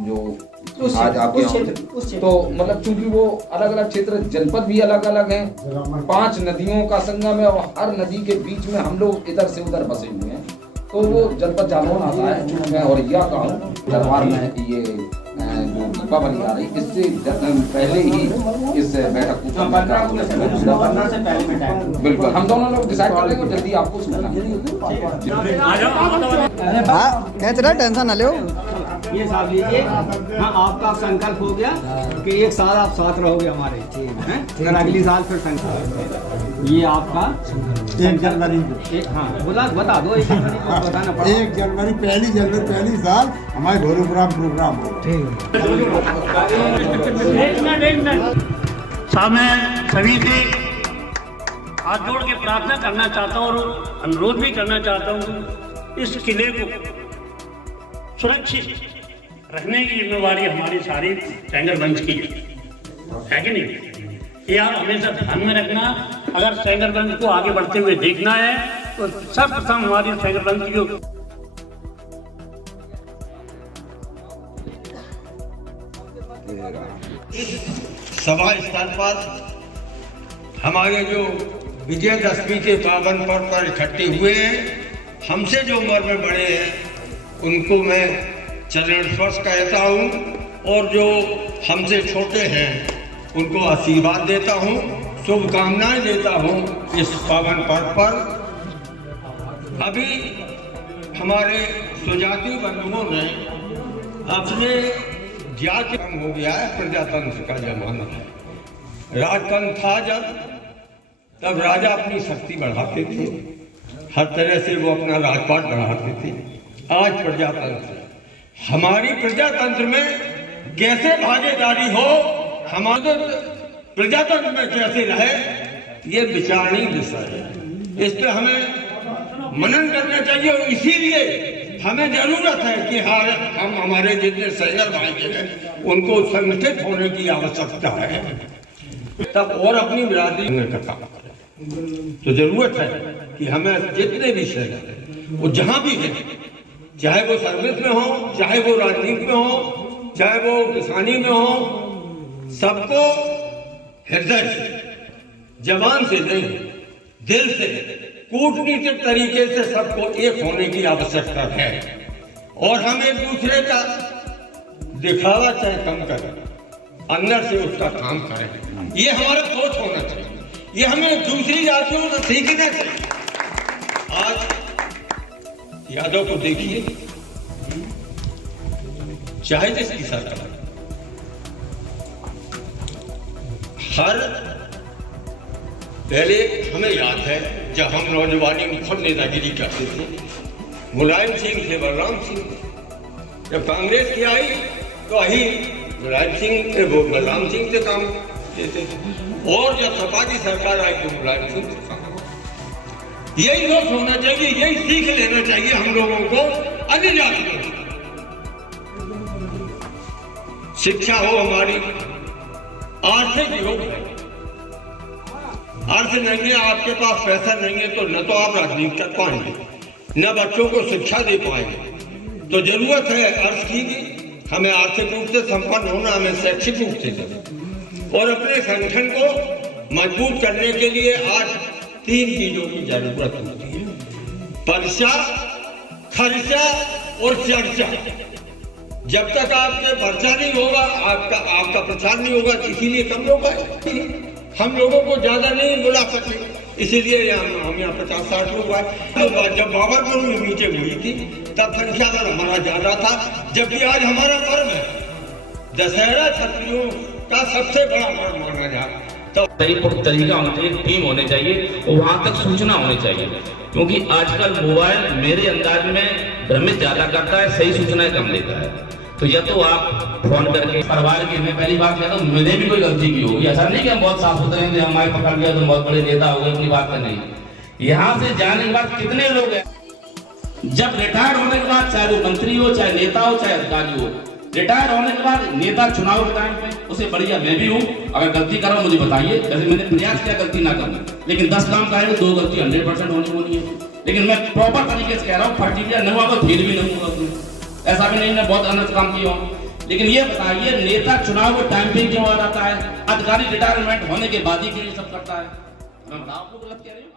जो आज आपके यहाँ, तो मतलब चूंकि वो अलग अलग क्षेत्र, जनपद भी अलग अलग हैं, 5 नदियों का संगम है और हर नदी के बीच में हम लोग इधर से उधर बसे हुए हैं, तो वो जनपद जालौन आता है। चूंकि मैं औरैया का हूँ, दरबार में ये जो दीपावली आ रही, इससे पहले ही इस बैठक को बिल्कुल हम दोनों लोग डिसाइड कर लेंगे, जल्दी आपको सूचना। हाँ क्या चला, टेंशन ना लो। ये साहब लीजिए, हाँ आपका संकल्प हो गया कि 1 साल आप साथ रहोगे हमारे, हैं? अगर अगली साल फिर संकल्प, ये आपका 1 जनवरी, हाँ बता दो 1 जनवरी को बताना पड़ा। 1 जनवरी, पहली साल हमारे घोरुग्राम प्रोग्राम हो। साहब मैं सभी से हाथ जोड़ के प्रार्थना करना चाहता हूँ और अनुरोध भी करना चाहता हूँ, इस किले को सुरक्षित रखने की जिम्मेवारी हमारी सारी सेंगर वंश की है कि नहीं? ये आप हमेशा ध्यान में रखना। अगर सेंगर वंश को आगे बढ़ते हुए देखना है तो सर्वप्रथम हमारी सेंगर वंश की सभा स्थल पर हमारे जो विजयदशमी के पावन पर्व पर इकट्ठे हुए हैं, हमसे जो उम्र में बड़े हैं उनको मैं चरण स्पर्श कहता हूँ और जो हमसे छोटे हैं उनको आशीर्वाद देता हूँ, शुभकामनाएं देता हूँ इस पावन पर्व पर। अभी हमारे सुजाति बंधुओं ने अपने जाति कम हो गया है, प्रजातंत्र का जमाना है। राजतंत्र था जब, तब राजा अपनी शक्ति बढ़ाते थे, हर तरह से वो अपना राजपाट बढ़ाते थे। आज प्रजातंत्र, हमारी प्रजातंत्र में कैसे भागीदारी हो, हमारे प्रजातंत्र में कैसे रहे, ये विचारणीय विषय है। इस पे हमें मनन करना चाहिए और इसीलिए हमें जरूरत है कि हम हमारे जितने सेंगर भाई हैं उनको संगठित होने की आवश्यकता है, तब और अपनी बिरादरी का काम करें। तो जरूरत है कि हमें जितने भी सेंगर वो जहाँ भी हैं, चाहे वो सर्विस में हो, चाहे वो राजनीति में हो, चाहे वो किसानी में हो, सबको हृदय से, जबान से नहीं, दिल से, कूटनीतिक तरीके से सबको एक होने की आवश्यकता है। और हम एक दूसरे का दिखावा चाहे कम करें, अंदर से उसका काम करें, ये हमारा सोच होना चाहिए। ये हमें दूसरी जातियों से सीखना चाहिए। आज यादव को देखिए, चाहे जिसकी सरकार, हर पहले हमें याद है जब हम नौजवानी में खुद नेतागिरी करते थे, मुलायम सिंह थे, बलराम सिंह, जब कांग्रेस की आई तो वही मुलायम सिंह, वो बलराम सिंह से काम देते थे, और जब सपा की सरकार आई तो मुलायम सिंह से काम। यही सोच होना चाहिए, यही सीख लेना चाहिए हम लोगों को। अन्य जातियों शिक्षा हो, हमारी आर्थिक योग है, अर्थ नहीं है, आपके पास पैसा नहीं है तो न तो आप राजनीति कर पाएंगे, न बच्चों को शिक्षा दे पाएंगे। तो जरूरत है अर्थ की भी, हमें आर्थिक रूप से संपन्न होना, हमें शैक्षिक रूप से, और अपने संगठन को मजबूत करने के लिए आज 3 चीजों की जरूरत होती है: पर्चा, खर्चा और चर्चा। जब तक आपके पर्चा नहीं होगा, आपका प्रचार नहीं होगा, इसीलिए कम लोग आए, हम लोगों को ज्यादा नहीं बुला सकते, इसीलिए हम यहाँ 50-60 लोग आए। तो जब बाबरपुर में मीटिंग हुई थी तब संख्या दर हमारा ज्यादा था, जबकि आज हमारा पर्व है दशहरा, क्षत्रियों का सबसे बड़ा पर्व माना जाता। तो तरीका होना चाहिए, टीम होनी चाहिए और वहाँ तक सूचना होनी चाहिए, क्योंकि आजकल मोबाइल मेरे अंदाज में भ्रमित ज्यादा करता है, सही सूचनाएं कम देता है। तो या तो आप फोन करके परिवार की, मैं पहली बात कहता हूँ, मैंने भी कोई गलती की होगी, ऐसा नहीं कि हम बहुत साफ सुथरे हैं, हमारे पकड़ लिया तो बहुत बड़े नेता हो गए, अपनी बात नहीं। यहाँ से जाने के बाद कितने लोग हैं, जब रिटायर होने के बाद, चाहे वो मंत्री हो, चाहे नेता हो, चाहे अधिकारी हो, रिटायर होने के बाद नेता चुनाव के टाइम पे उसे बढ़िया मैं भी हूँ, अगर गलती करो मुझे बताइए, जैसे मैंने प्रयास किया गलती ना करना, लेकिन 10 काम करेंगे 2 गलती 100% होनी है। लेकिन मैं प्रॉपर तरीके से कह रहा हूँ, पर्टिकुलर नहीं हुआ तो फेल भी नहीं हुआ, ऐसा भी नहीं मैं बहुत अनर्थ काम किया हूँ। लेकिन ये बताइए नेता चुनाव को टाइम पे क्यों आ जाता है, अधिकारी रिटायरमेंट होने के बाद ही क्यों ये सब करता है? मैं बताऊं आपको गलत कह रही हूँ।